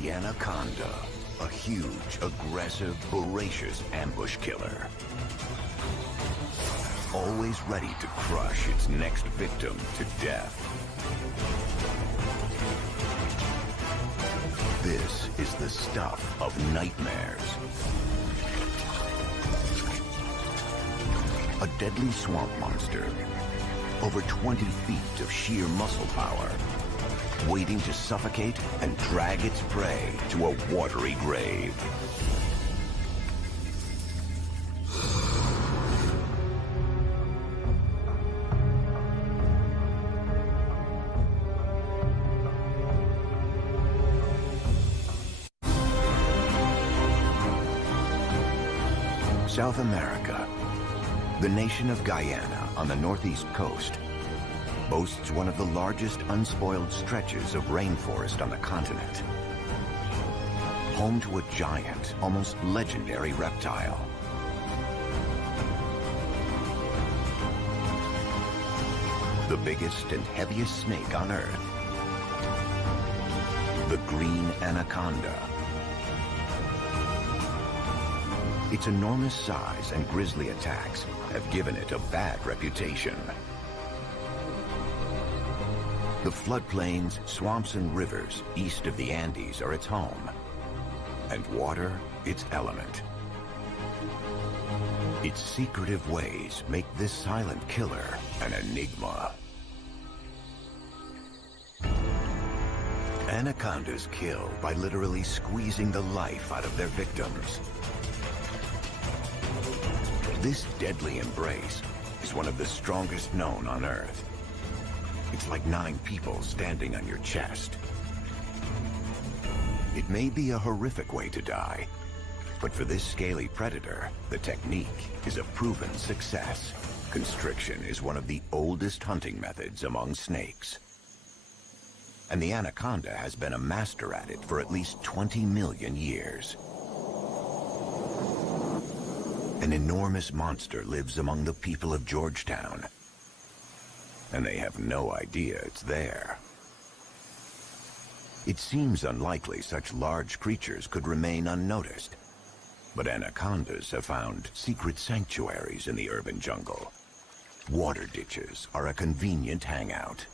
The anaconda, a huge, aggressive, voracious ambush killer. Always ready to crush its next victim to death. This is the stuff of nightmares. A deadly swamp monster, over 20 feet of sheer muscle power, waiting to suffocate and drag its prey to a watery grave. South America, the nation of Guyana on the northeast coast, boasts one of the largest unspoiled stretches of rainforest on the continent. Home to a giant, almost legendary reptile. The biggest and heaviest snake on Earth. The green anaconda. Its enormous size and grisly attacks have given it a bad reputation. The floodplains, swamps, and rivers east of the Andes are its home, and water its element. Its secretive ways make this silent killer an enigma. Anacondas kill by literally squeezing the life out of their victims. This deadly embrace is one of the strongest known on Earth. It's like 9 people standing on your chest. It may be a horrific way to die, but for this scaly predator, the technique is a proven success. Constriction is one of the oldest hunting methods among snakes. And the anaconda has been a master at it for at least 20 million years. An enormous monster lives among the people of Georgetown, and they have no idea it's there. It seems unlikely such large creatures could remain unnoticed, but anacondas have found secret sanctuaries in the urban jungle. Water ditches are a convenient hangout.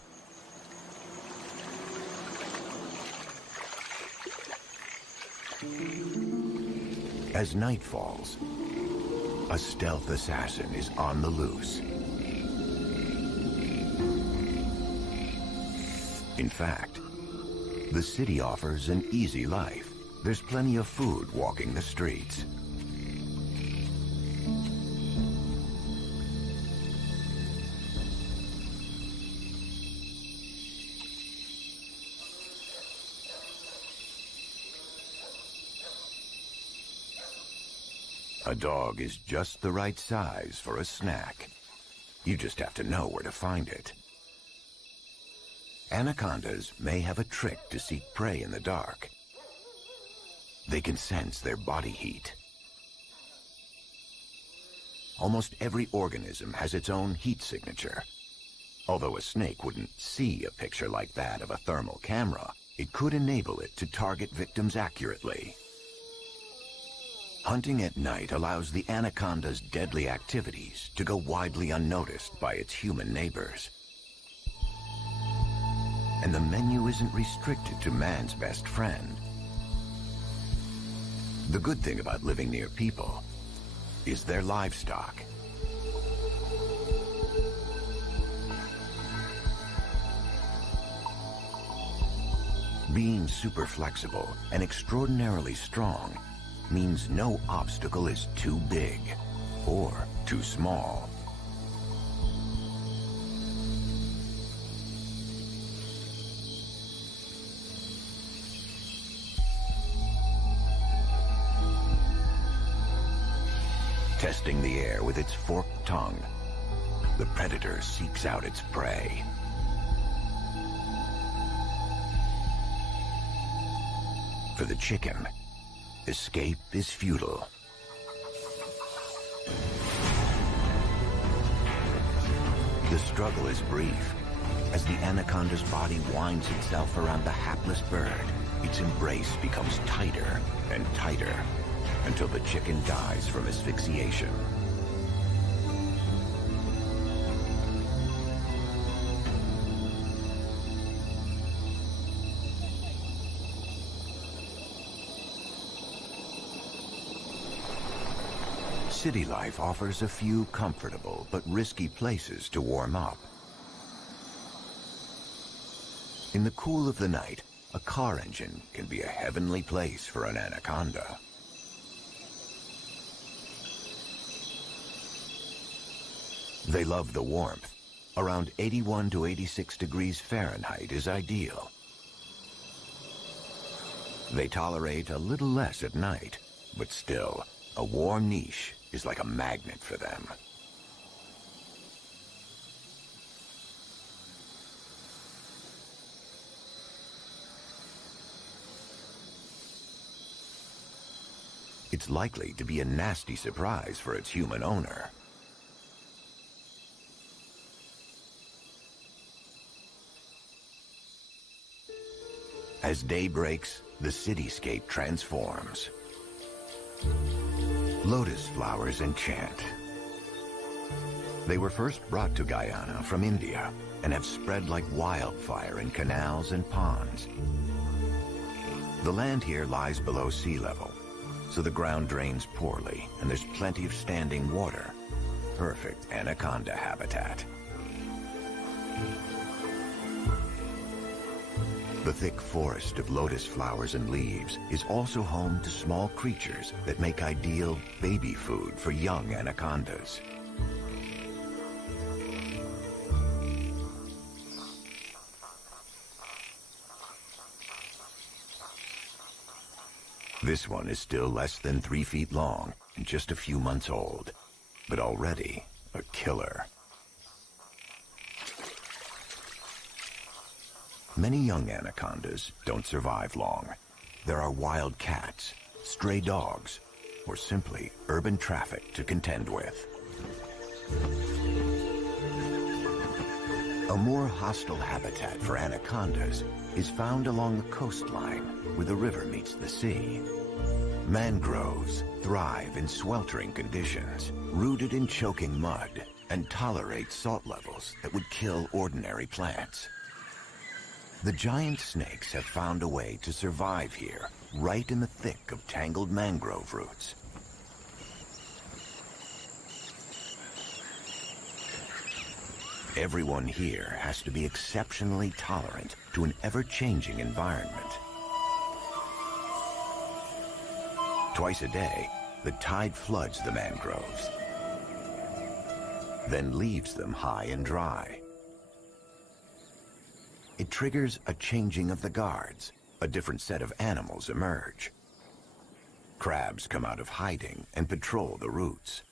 As night falls, a stealth assassin is on the loose. In fact, the city offers an easy life. There's plenty of food walking the streets. A dog is just the right size for a snack. You just have to know where to find it. Anacondas may have a trick to seek prey in the dark. They can sense their body heat. Almost every organism has its own heat signature. Although a snake wouldn't see a picture like that of a thermal camera, it could enable it to target victims accurately. Hunting at night allows the anaconda's deadly activities to go widely unnoticed by its human neighbors. And the menu isn't restricted to man's best friend. The good thing about living near people is their livestock. Being super flexible and extraordinarily strong means no obstacle is too big or too small. Testing the air with its forked tongue, the predator seeks out its prey. For the chicken, escape is futile. The struggle is brief, as the anaconda's body winds itself around the hapless bird, its embrace becomes tighter and tighter until the chicken dies from asphyxiation. City life offers a few comfortable but risky places to warm up. In the cool of the night, a car engine can be a heavenly place for an anaconda. They love the warmth. Around 81 to 86 degrees Fahrenheit is ideal. They tolerate a little less at night, but still, a warm niche is like a magnet for them. It's likely to be a nasty surprise for its human owner. As day breaks, the cityscape transforms. Lotus flowers enchant. They were first brought to Guyana from India and have spread like wildfire in canals and ponds. The land here lies below sea level, so the ground drains poorly and there's plenty of standing water. Perfect anaconda habitat. The thick forest of lotus flowers and leaves is also home to small creatures that make ideal baby food for young anacondas. This one is still less than 3 feet long and just a few months old, but already a killer. Many young anacondas don't survive long. There are wild cats, stray dogs, or simply urban traffic to contend with. A more hostile habitat for anacondas is found along the coastline where the river meets the sea. Mangroves thrive in sweltering conditions, rooted in choking mud, and tolerate salt levels that would kill ordinary plants. The giant snakes have found a way to survive here, right in the thick of tangled mangrove roots. Everyone here has to be exceptionally tolerant to an ever-changing environment. Twice a day, the tide floods the mangroves, then leaves them high and dry. It triggers a changing of the guards. A different set of animals emerge. Crabs come out of hiding and patrol the roots.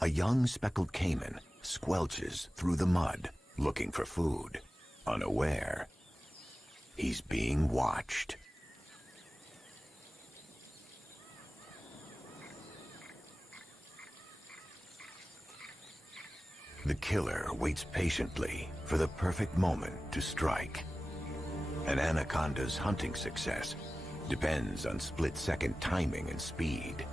A young speckled caiman squelches through the mud, looking for food, unaware he's being watched. The killer waits patiently for the perfect moment to strike. An anaconda's hunting success depends on split-second timing and speed.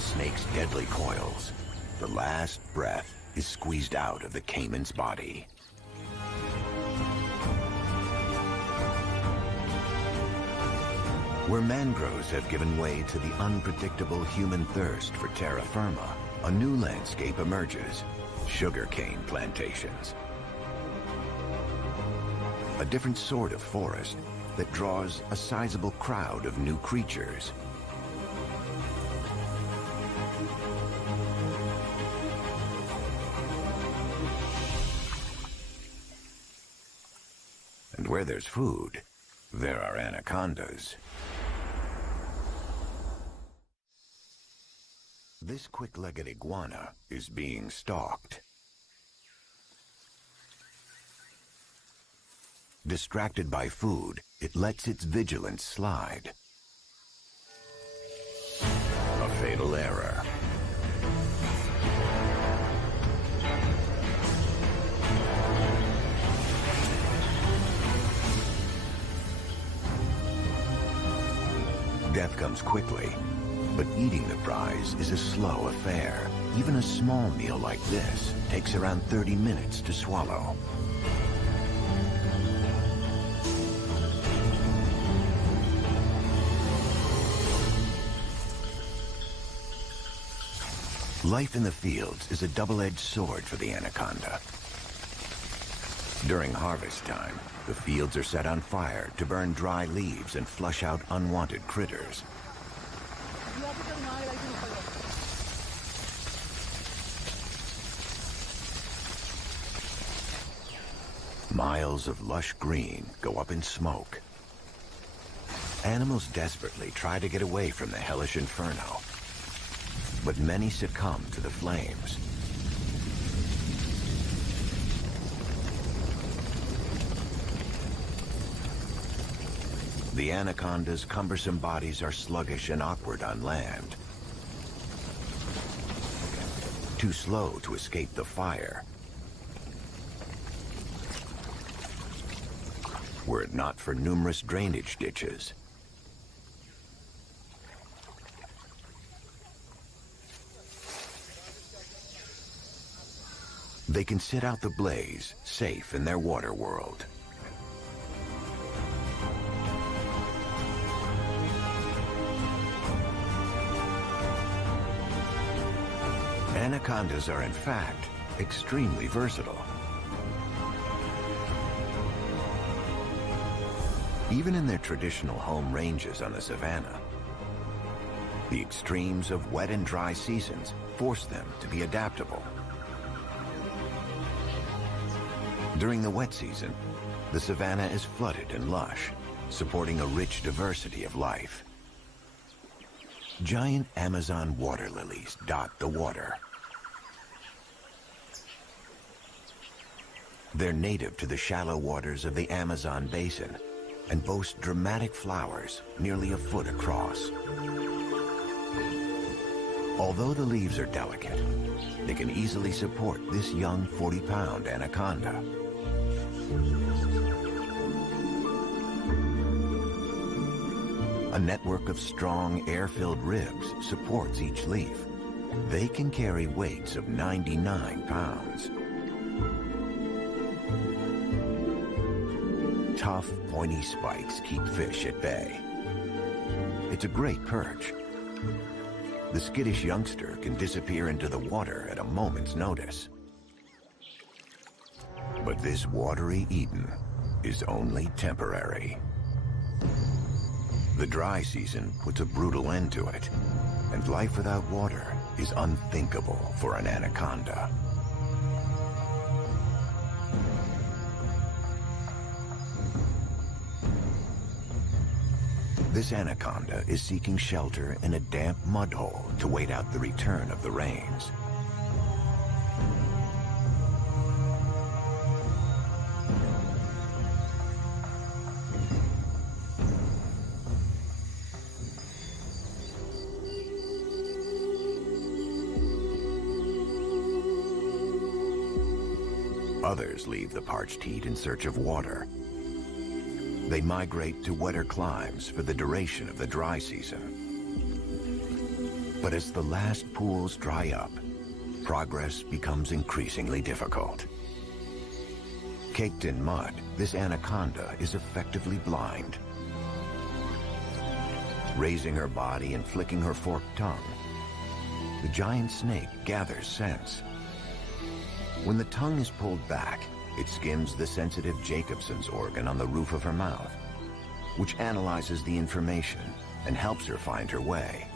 Snake's deadly coils, the last breath is squeezed out of the caiman's body. Where mangroves have given way to the unpredictable human thirst for terra firma, a new landscape emerges: sugarcane plantations. A different sort of forest that draws a sizable crowd of new creatures. And where there's food, there are anacondas. This quick-legged iguana is being stalked. Distracted by food, it lets its vigilance slide. A fatal error. Death comes quickly, but eating the prize is a slow affair. Even a small meal like this takes around 30 minutes to swallow. Life in the fields is a double-edged sword for the anaconda. During harvest time, the fields are set on fire to burn dry leaves and flush out unwanted critters. Miles of lush green go up in smoke. Animals desperately try to get away from the hellish inferno, but many succumb to the flames. The anaconda's cumbersome bodies are sluggish and awkward on land. Too slow to escape the fire. Were it not for numerous drainage ditches. They can sit out the blaze, safe in their water world. Anacondas are, in fact, extremely versatile. Even in their traditional home ranges on the savanna, the extremes of wet and dry seasons force them to be adaptable. During the wet season, the savanna is flooded and lush, supporting a rich diversity of life. Giant Amazon water lilies dot the water. They're native to the shallow waters of the Amazon basin and boast dramatic flowers nearly a foot across. Although the leaves are delicate, they can easily support this young 40-pound anaconda. A network of strong air-filled ribs supports each leaf. They can carry weights of 99 pounds. Tough, pointy spikes keep fish at bay. It's a great perch. The skittish youngster can disappear into the water at a moment's notice. But this watery Eden is only temporary. The dry season puts a brutal end to it, and life without water is unthinkable for an anaconda. This anaconda is seeking shelter in a damp mud hole to wait out the return of the rains. Others leave the parched heat in search of water. They migrate to wetter climes for the duration of the dry season. But as the last pools dry up, progress becomes increasingly difficult. Caked in mud, this anaconda is effectively blind. Raising her body and flicking her forked tongue, the giant snake gathers scents. When the tongue is pulled back, it skims the sensitive Jacobson's organ on the roof of her mouth, which analyzes the information and helps her find her way.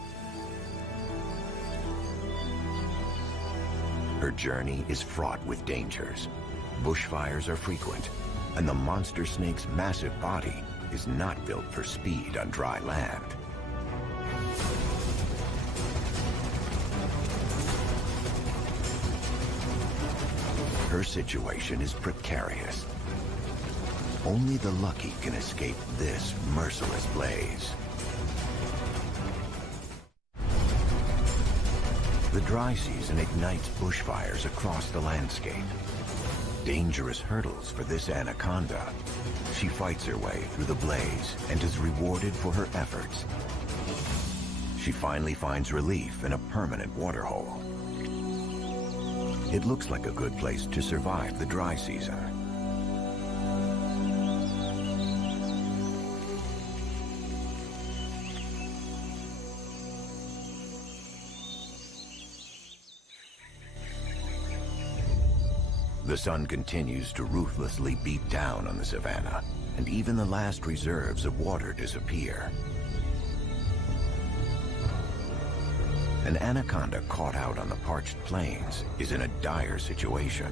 Her journey is fraught with dangers. Bushfires are frequent, and the monster snake's massive body is not built for speed on dry land. Her situation is precarious. Only the lucky can escape this merciless blaze. The dry season ignites bushfires across the landscape. Dangerous hurdles for this anaconda. She fights her way through the blaze and is rewarded for her efforts. She finally finds relief in a permanent waterhole. It looks like a good place to survive the dry season. The sun continues to ruthlessly beat down on the savanna, and even the last reserves of water disappear. An anaconda caught out on the parched plains is in a dire situation.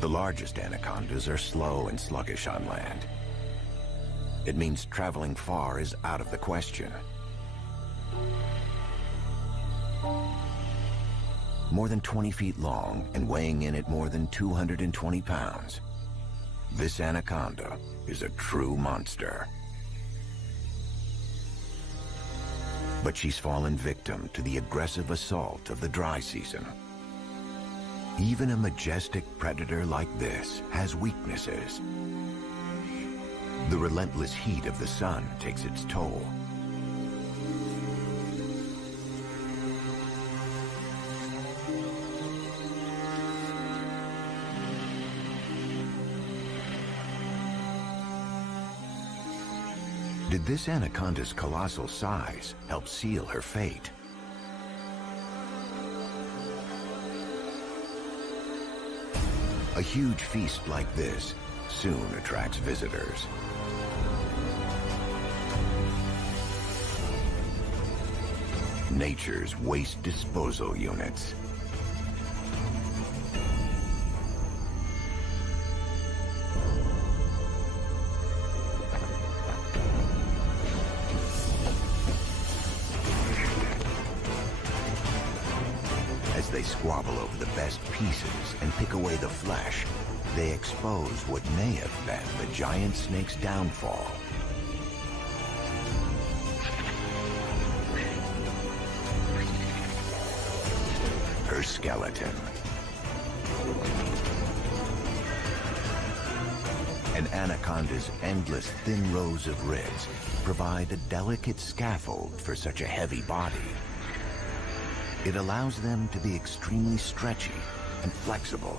The largest anacondas are slow and sluggish on land. It means traveling far is out of the question. More than 20 feet long and weighing in at more than 220 pounds. This anaconda is a true monster. But she's fallen victim to the aggressive assault of the dry season. Even a majestic predator like this has weaknesses. The relentless heat of the sun takes its toll. Did this anaconda's colossal size help seal her fate? A huge feast like this soon attracts visitors. Nature's waste disposal units. As they squabble over the best pieces and pick away the flesh, they expose what may have been the giant snake's downfall. Her skeleton. An anaconda's endless thin rows of ribs provide a delicate scaffold for such a heavy body. It allows them to be extremely stretchy and flexible.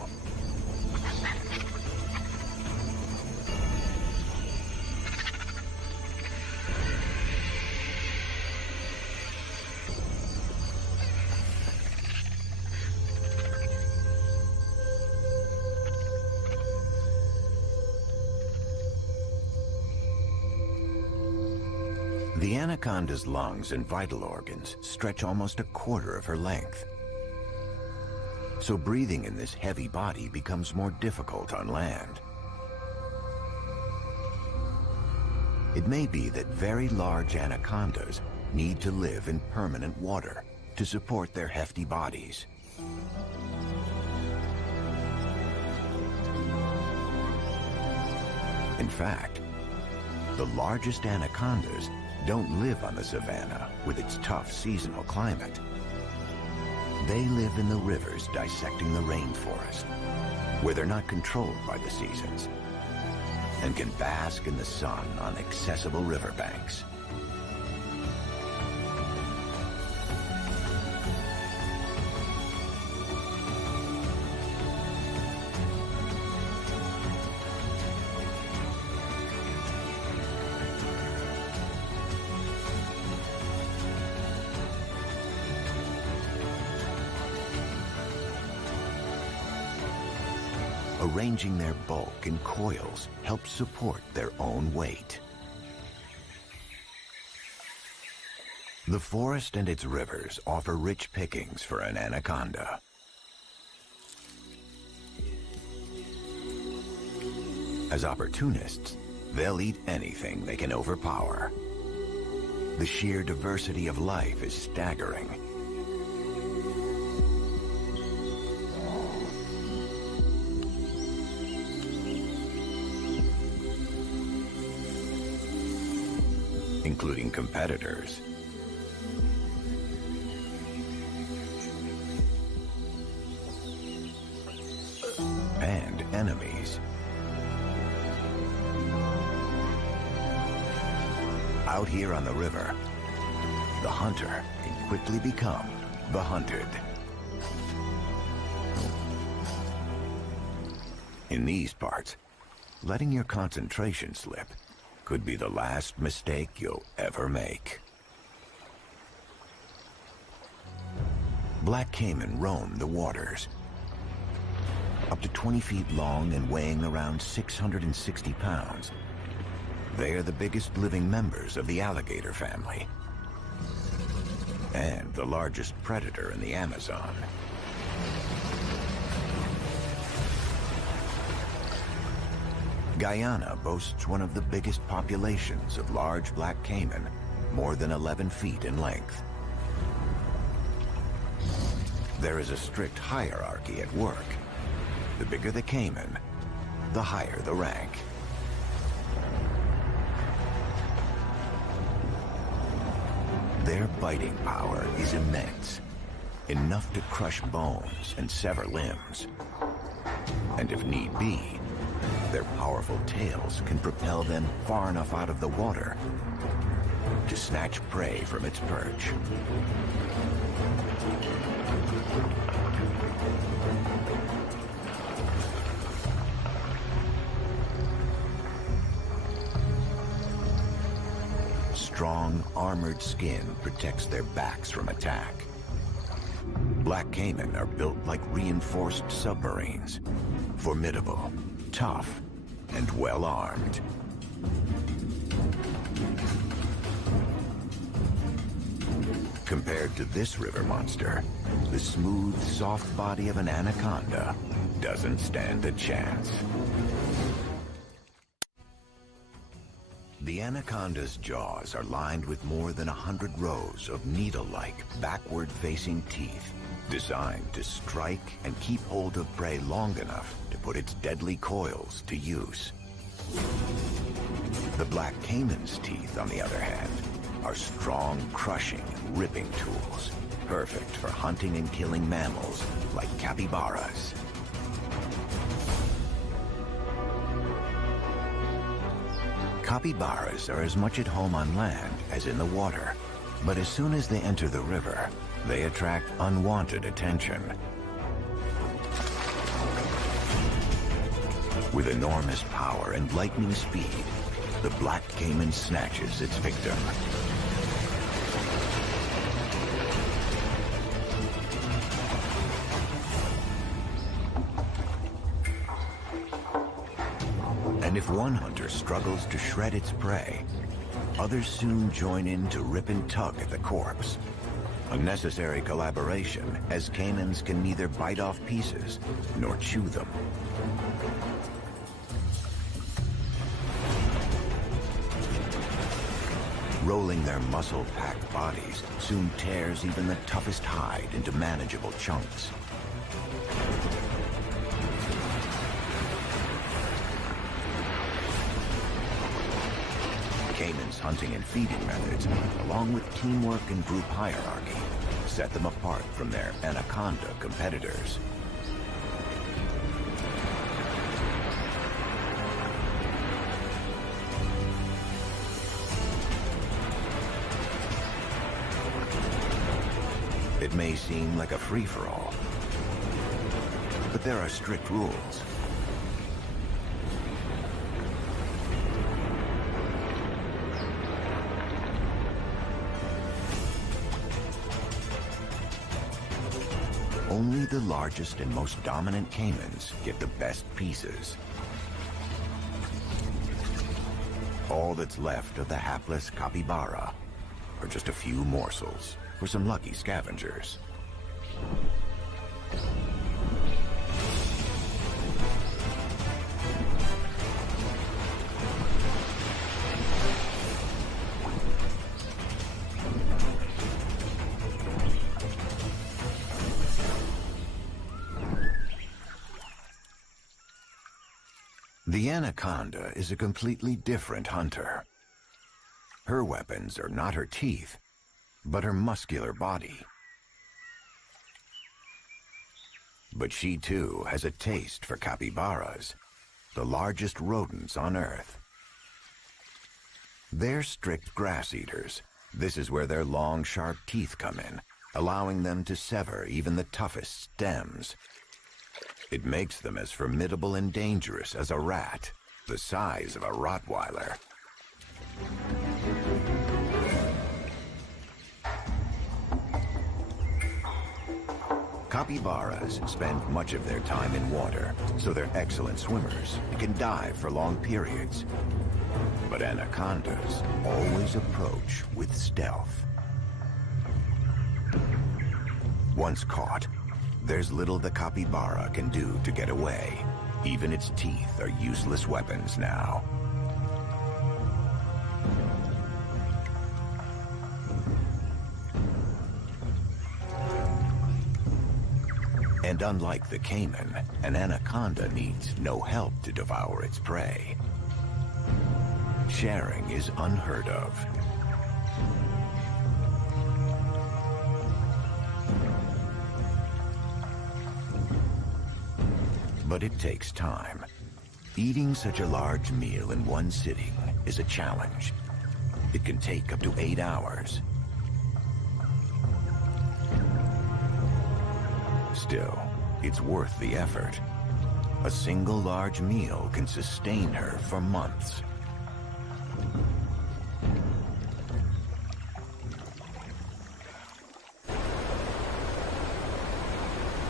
The anaconda's lungs and vital organs stretch almost a quarter of her length. So breathing in this heavy body becomes more difficult on land. It may be that very large anacondas need to live in permanent water to support their hefty bodies. In fact, the largest anacondas don't live on the savanna with its tough seasonal climate. They live in the rivers dissecting the rainforest, where they're not controlled by the seasons, and can bask in the sun on accessible riverbanks. Arranging their bulk in coils helps support their own weight. The forest and its rivers offer rich pickings for an anaconda. As opportunists, They'll eat anything they can overpower. The sheer diversity of life is staggering. Including competitors. And enemies. Out here on the river, the hunter can quickly become the hunted. In these parts, letting your concentration slip could be the last mistake you'll ever make. Black caiman roam the waters. Up to 20 feet long and weighing around 660 pounds. They are the biggest living members of the alligator family. And the largest predator in the Amazon. Guyana boasts one of the biggest populations of large black caiman, more than 11 feet in length. There is a strict hierarchy at work. The bigger the caiman, the higher the rank. Their biting power is immense, enough to crush bones and sever limbs. And if need be, their powerful tails can propel them far enough out of the water to snatch prey from its perch. Strong, armored skin protects their backs from attack. Black caiman are built like reinforced submarines, formidable, tough, and well-armed. Compared to this river monster, the smooth, soft body of an anaconda doesn't stand a chance. The anaconda's jaws are lined with more than 100 rows of needle-like, backward-facing teeth designed to strike and keep hold of prey long enough to put its deadly coils to use. The black caiman's teeth, on the other hand, are strong, crushing, ripping tools, perfect for hunting and killing mammals like capybaras. Capybaras are as much at home on land as in the water, but as soon as they enter the river, they attract unwanted attention. With enormous power and lightning speed, the black caiman snatches its victim. And if one hunter struggles to shred its prey, others soon join in to rip and tug at the corpse. A necessary collaboration, as caimans can neither bite off pieces nor chew them. Rolling their muscle-packed bodies soon tears even the toughest hide into manageable chunks. Caiman's hunting and feeding methods, along with teamwork and group hierarchy, set them apart from their anaconda competitors. It may seem like a free-for-all, but there are strict rules. Only the largest and most dominant caimans get the best pieces. All that's left of the hapless capybara are just a few morsels for some lucky scavengers. The anaconda is a completely different hunter. Her weapons are not her teeth, but her muscular body. But she too has a taste for capybaras, the largest rodents on Earth. They're strict grass eaters. This is where their long, sharp teeth come in, allowing them to sever even the toughest stems. It makes them as formidable and dangerous as a rat, the size of a Rottweiler. Capybaras spend much of their time in water, so they're excellent swimmers and can dive for long periods. But anacondas always approach with stealth. Once caught, there's little the capybara can do to get away. Even its teeth are useless weapons now. And unlike the caiman, an anaconda needs no help to devour its prey. Sharing is unheard of. But it takes time. Eating such a large meal in one sitting is a challenge. It can take up to 8 hours. Still, it's worth the effort. A single large meal can sustain her for months.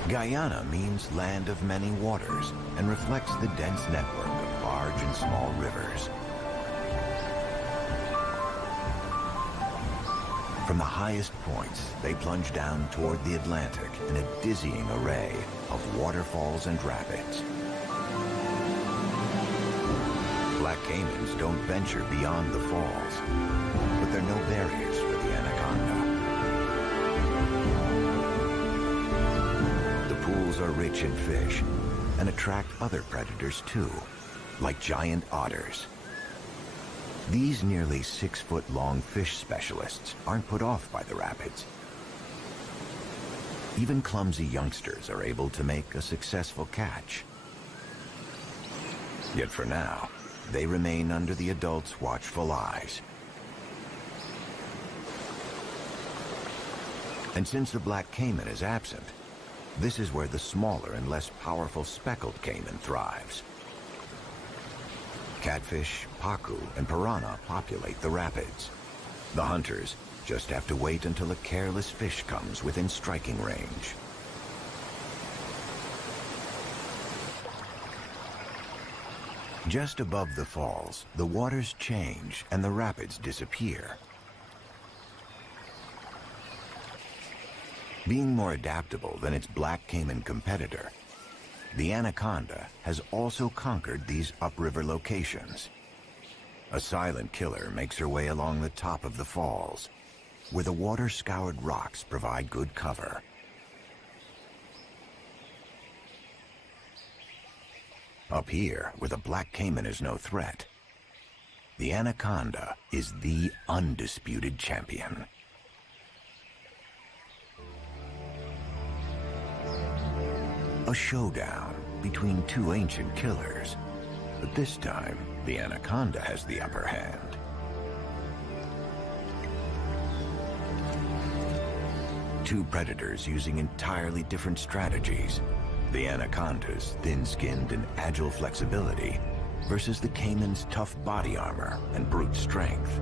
Guyana means land of many waters and reflects the dense network of large and small rivers. From the highest points, they plunge down toward the Atlantic in a dizzying array of waterfalls and rapids. Black caimans don't venture beyond the falls, but there are no barriers for the anaconda. The pools are rich in fish and attract other predators too, like giant otters. These nearly 6-foot-long fish specialists aren't put off by the rapids. Even clumsy youngsters are able to make a successful catch. Yet for now, they remain under the adults' watchful eyes. And since the black caiman is absent, this is where the smaller and less powerful speckled caiman thrives. Catfish, pacu, and piranha populate the rapids. The hunters just have to wait until a careless fish comes within striking range. Just above the falls, the waters change and the rapids disappear. Being more adaptable than its black caiman competitor, the anaconda has also conquered these upriver locations. A silent killer makes her way along the top of the falls, where the water-scoured rocks provide good cover. Up here, where the black caiman is no threat, the anaconda is the undisputed champion. A showdown between two ancient killers, but this time the anaconda has the upper hand. Two predators using entirely different strategies. The anaconda's thin-skinned and agile flexibility versus the caiman's tough body armor and brute strength.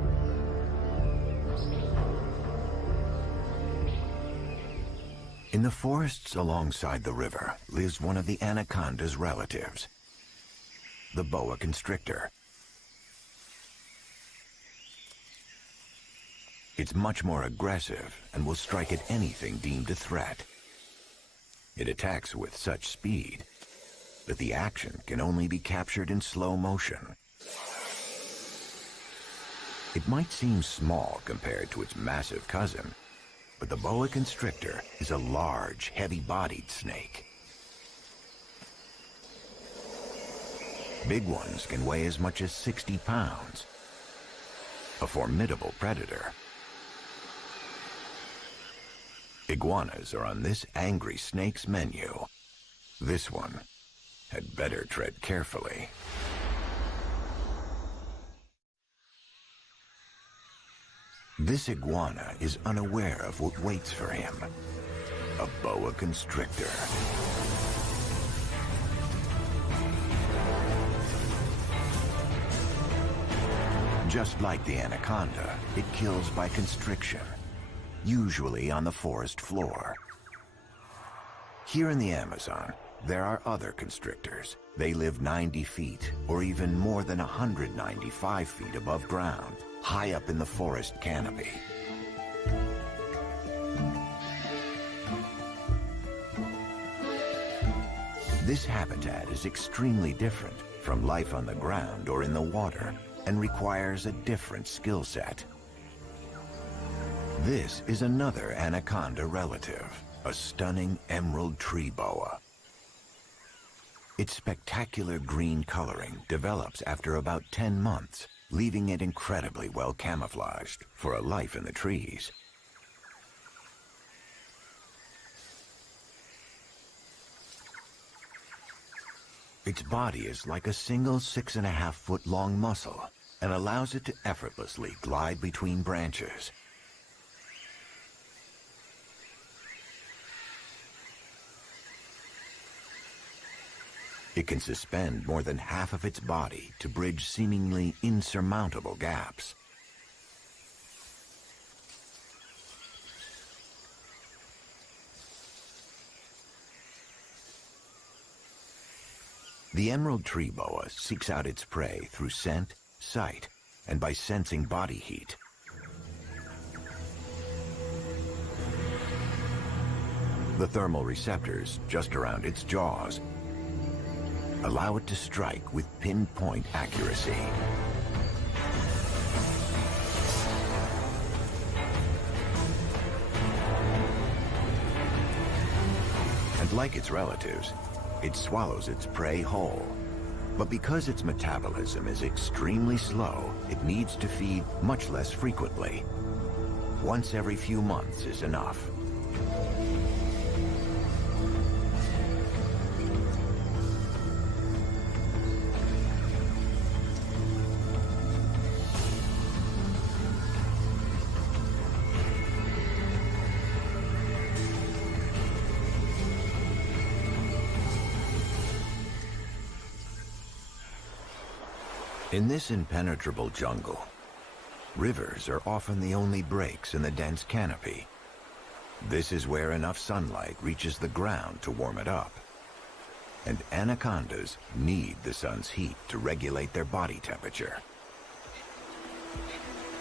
In the forests alongside the river lives one of the anaconda's relatives, the boa constrictor. It's much more aggressive and will strike at anything deemed a threat. It attacks with such speed that the action can only be captured in slow motion. It might seem small compared to its massive cousin, but the boa constrictor is a large, heavy-bodied snake. Big ones can weigh as much as 60 pounds. A formidable predator. Iguanas are on this angry snake's menu. This one had better tread carefully. This iguana is unaware of what waits for him. A boa constrictor. Just like the anaconda, it kills by constriction, usually on the forest floor. Here in the Amazon, there are other constrictors. They live 90 feet, or even more than 195 feet above ground, high up in the forest canopy. This habitat is extremely different from life on the ground or in the water, and requires a different skill set. This is another anaconda relative, a stunning emerald tree boa. Its spectacular green coloring develops after about 10 months, leaving it incredibly well camouflaged for a life in the trees. Its body is like a single 6.5-foot long muscle and allows it to effortlessly glide between branches. It can suspend more than half of its body to bridge seemingly insurmountable gaps. The emerald tree boa seeks out its prey through scent, sight, and by sensing body heat. The thermal receptors just around its jaws allow it to strike with pinpoint accuracy. And like its relatives, it swallows its prey whole. But because its metabolism is extremely slow, it needs to feed much less frequently. Once every few months is enough. In this impenetrable jungle, rivers are often the only breaks in the dense canopy. This is where enough sunlight reaches the ground to warm it up. And anacondas need the sun's heat to regulate their body temperature.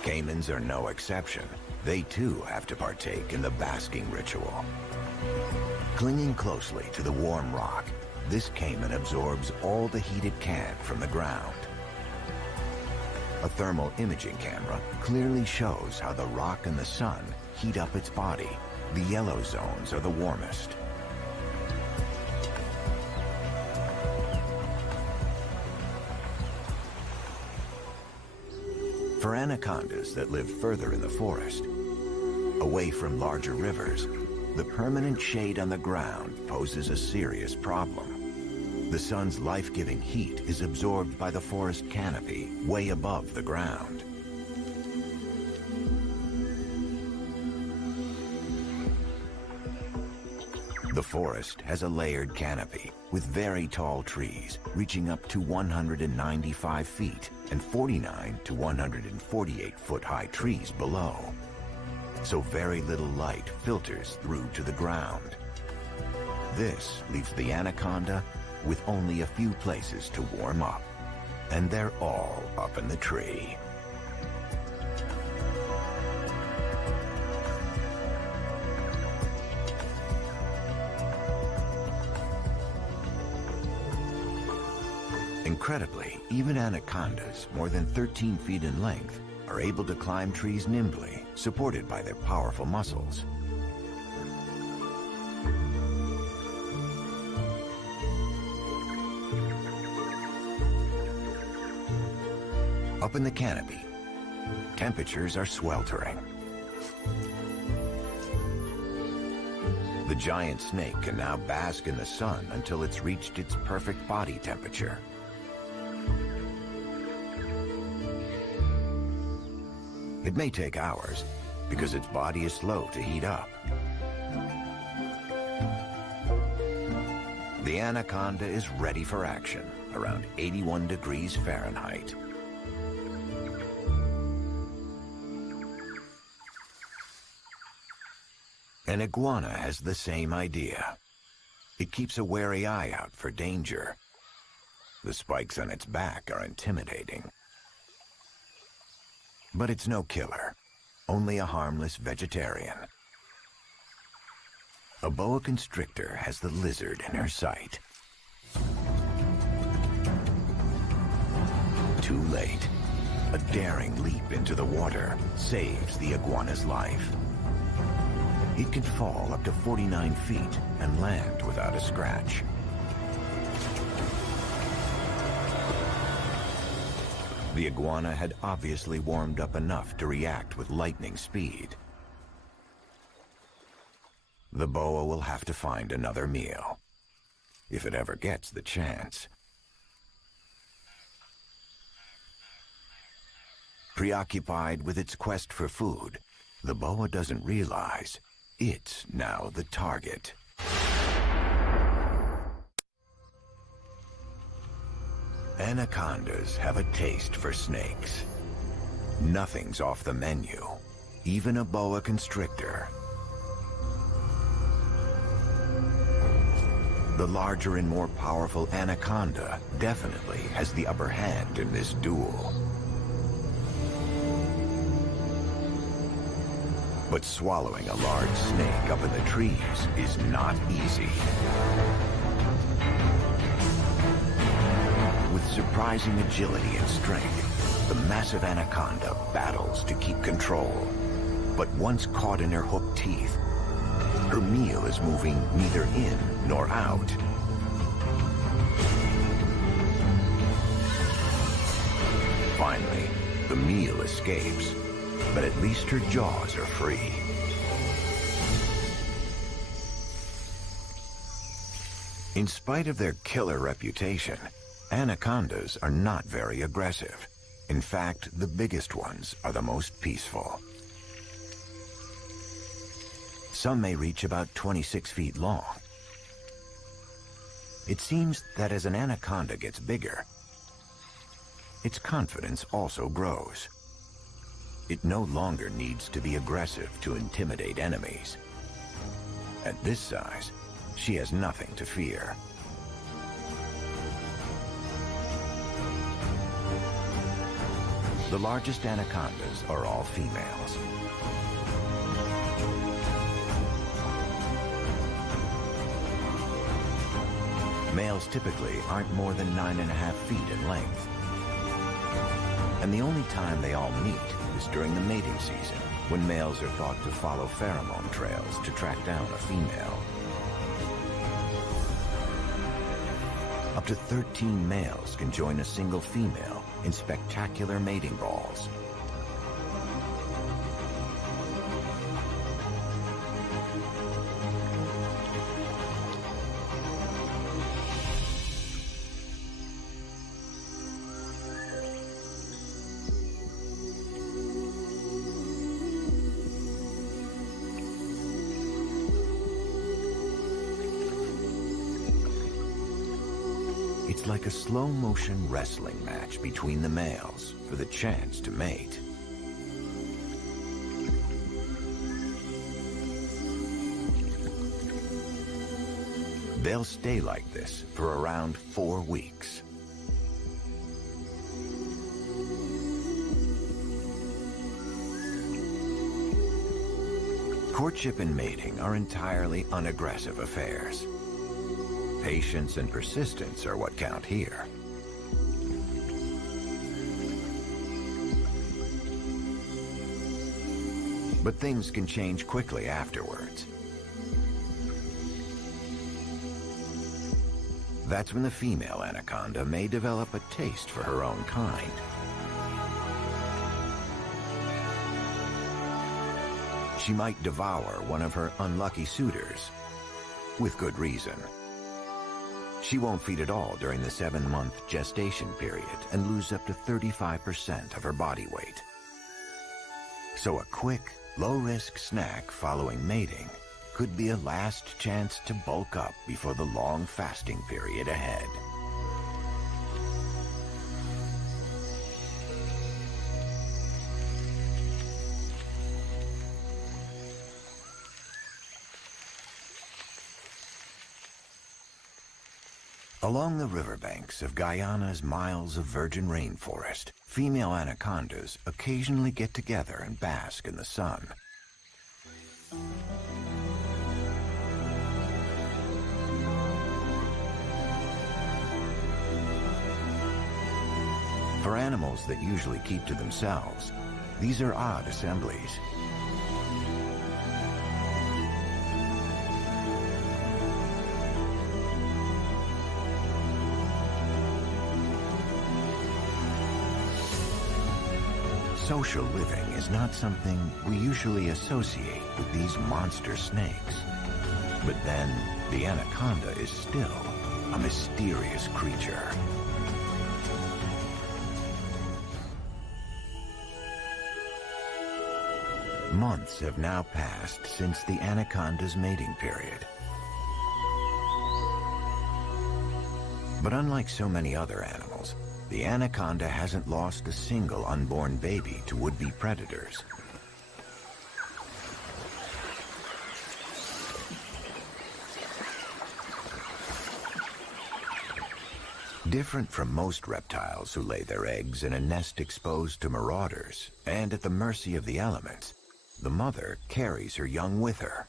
Caimans are no exception. They too have to partake in the basking ritual. Clinging closely to the warm rock, this caiman absorbs all the heat it can from the ground. A thermal imaging camera clearly shows how the rock and the sun heat up its body. The yellow zones are the warmest. For anacondas that live further in the forest, away from larger rivers, the permanent shade on the ground poses a serious problem. The sun's life-giving heat is absorbed by the forest canopy way above the ground. The forest has a layered canopy with very tall trees reaching up to 195 feet and 49 to 148 foot high trees below. So very little light filters through to the ground. This leaves the anaconda with only a few places to warm up, and they're all up in the tree. Incredibly, even anacondas, more than 13 feet in length, are able to climb trees nimbly, supported by their powerful muscles. Up in the canopy, temperatures are sweltering. The giant snake can now bask in the sun until it's reached its perfect body temperature. It may take hours because its body is slow to heat up. The anaconda is ready for action around 81 degrees Fahrenheit. An iguana has the same idea. It keeps a wary eye out for danger. The spikes on its back are intimidating. But it's no killer, only a harmless vegetarian. A boa constrictor has the lizard in her sight. Too late. A daring leap into the water saves the iguana's life. It can fall up to 49 feet and land without a scratch. The iguana had obviously warmed up enough to react with lightning speed. The boa will have to find another meal, if it ever gets the chance. Preoccupied with its quest for food, the boa doesn't realize it's now the target. Anacondas have a taste for snakes. Nothing's off the menu, even a boa constrictor. The larger and more powerful anaconda definitely has the upper hand in this duel. But swallowing a large snake up in the trees is not easy. With surprising agility and strength, the massive anaconda battles to keep control. But once caught in her hooked teeth, her meal is moving neither in nor out. Finally, the meal escapes, but at least her jaws are free. In spite of their killer reputation, anacondas are not very aggressive. In fact, the biggest ones are the most peaceful. Some may reach about 26 feet long. It seems that as an anaconda gets bigger, its confidence also grows. It no longer needs to be aggressive to intimidate enemies. At this size, she has nothing to fear. The largest anacondas are all females. Males typically aren't more than 9.5 feet in length. And the only time they all meet is during the mating season, when males are thought to follow pheromone trails to track down a female. Up to 13 males can join a single female in spectacular mating balls. It's like a slow-motion wrestling match between the males for the chance to mate. They'll stay like this for around 4 weeks. Courtship and mating are entirely unaggressive affairs. Patience and persistence are what count here. But things can change quickly afterwards. That's when the female anaconda may develop a taste for her own kind. She might devour one of her unlucky suitors, with good reason. She won't feed at all during the 7-month gestation period and lose up to 35% of her body weight. So a quick, low-risk snack following mating could be a last chance to bulk up before the long fasting period ahead. Along the riverbanks of Guyana's miles of virgin rainforest, female anacondas occasionally get together and bask in the sun. For animals that usually keep to themselves, these are odd assemblies. Social living is not something we usually associate with these monster snakes. But then, the anaconda is still a mysterious creature. Months have now passed since the anaconda's mating period. But unlike so many other animals, the anaconda hasn't lost a single unborn baby to would-be predators. Different from most reptiles who lay their eggs in a nest exposed to marauders and at the mercy of the elements, the mother carries her young with her.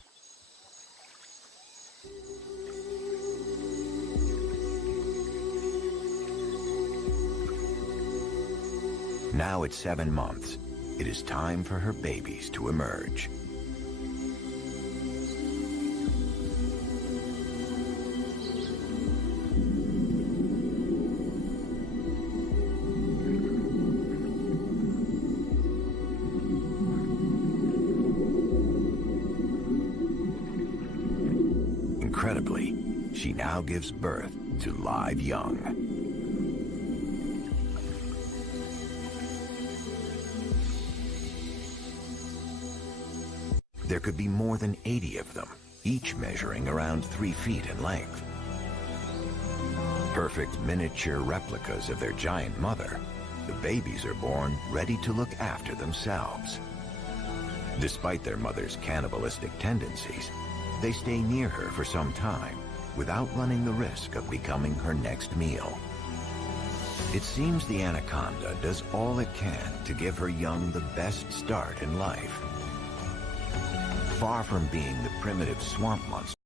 Now at 7 months, it is time for her babies to emerge. Incredibly, she now gives birth to live young. There could be more than 80 of them, each measuring around 3 feet in length. Perfect miniature replicas of their giant mother, the babies are born ready to look after themselves. Despite their mother's cannibalistic tendencies, they stay near her for some time without running the risk of becoming her next meal. It seems the anaconda does all it can to give her young the best start in life. Far from being the primitive swamp monster